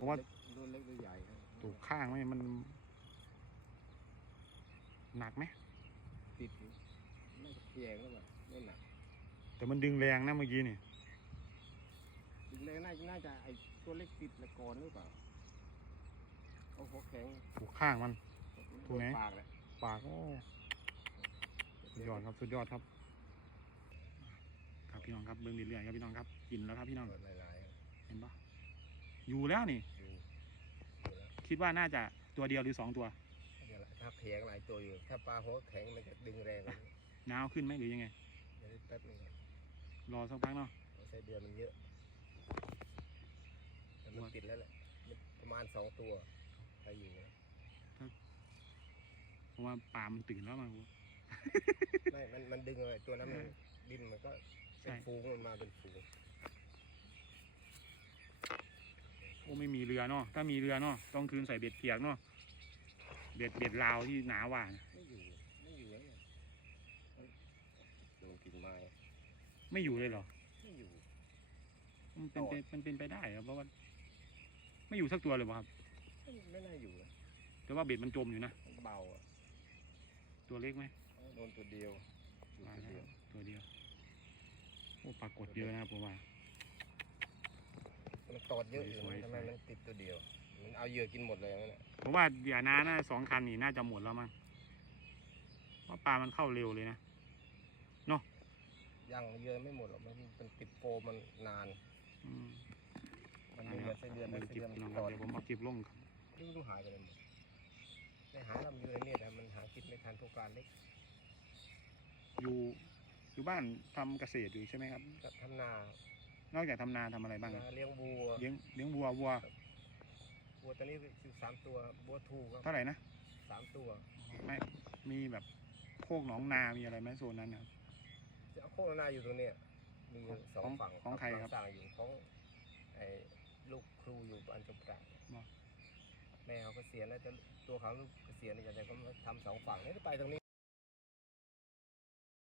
เพราะว่ารุ่นเล็กรุ่นใหญ่ครับตูกข้างไหมมัน หนักไหมติดอยู่น่าจะเพียงแล้วมั้งไม่หนักแต่มันดึงแรงนะเมื่อกี้นี่ดึงเลยน่าจะน่าจะไอตัวเล็กติดละก่อนหรือเปล่าเอาหัวแข็งถูกข้างมันถูกไหมปากเลยปากโอ้สุดยอดครับสุดยอดครับ ครับพี่น้องครับเบิ้งเรื่อยๆครับพี่น้องครับกินแล้วครับพี่น้องเปิดหลายๆครับเห็นปะ อยู่แล้วนี่ อยู่อยู่แล้วคิดว่าน่าจะตัวเดียวหรือสองตัวเนี่ยแหละถ้าแข็งหลายตัวอยู่ ถ้าปลาหัวแข็งมันจะดึงแรงกว่านี้หนาวขึ้นไหมหรือยังไง เดี๋ยวแป๊บนึงครับรอสักพักเนาะเราใช้เดือนมันเยอะแต่มันติดแล้วแหละมันประมาณสองตัวถ้าอยู่นะ เพราะว่าปลามันตื่นแล้วมาไม่ มันมันดึงเลยตัวนั้นมันดินมันก็เป็นใช่ ฟูงมันมาเป็นฟูง โอ้ไม่มีเรือเนาะถ้ามีเรือเนาะต้องคืนใส่เบ็ดเปียกเนาะเบ็ดเบ็ดลาวที่หนาหว่านะไม่อยู่ไม่อยู่แล้วเนี่ยเฮ้ยโดนกิ่งไม้ไม่อยู่เลยเหรอไม่อยู่ มันเป็นไปมันเป็นไปได้ครับเพราะว่าไม่อยู่สักตัวเลยป่ะครับ ไม่ไม่น่าอยู่นะแต่ว่าเบ็ดมันจมอยู่นะมันเบาอะตัวเล็กไหมโดนตัวเดียวอยู่มาตัวแล้เดียววตัวเดียวโอ้ปรากฏเยอะนะครับผมว่า มันตอดเยอะอยู่สวยนะๆทำไมมันติดตัวเดียว มันเอาเหยื่อกินหมดเลยนั่นแหละผมว่าเดี๋ยวน้าน่าสองคันนี่น่าจะหมดแล้วมั้งเพราะปลามันเข้าเร็วเลยนะ ยังเหยื่อไม่หมดหรอกมันเป็นติดโฟมมันนาน อืมมันมีเดือนไส้เดือนเดี๋ไส้ยวเดือนน้องตอดเดี๋ยวผมเอาคลิปลงครับไม่รู้หายไปไหนหมดได้หาลำอยู่ในนี่แต่มันหากินไม่ทันทุกการเล็กอยู่อยู่บ้านทำเกษตรอยู่ใช่ไหมครับ ก็ทำนา นอกจากทำนาทำอะไรบ้างครับนาเลี้ยงวัวเลี้ยงเลี้ยงวัววัววัวตัวนี้สิบสามตัววัวทูครับเท่าไหร่นะสามตัวไม่มีแบบโคกหนองนามีอะไรไหมโซนนั้นครับจะเอาโคกนาอยู่ตรงเนี้ยมีอยู่สองของฝั่งของใครครับสร้างอยู่ของไอ้ลูกครูอยู่อันจมปราบบ่แม่เขาเกษียณแล้วแต่ตัวเขาลูกเกษียณนี่แต่เขาทำสองฝั่งนี่ไปตรงนี้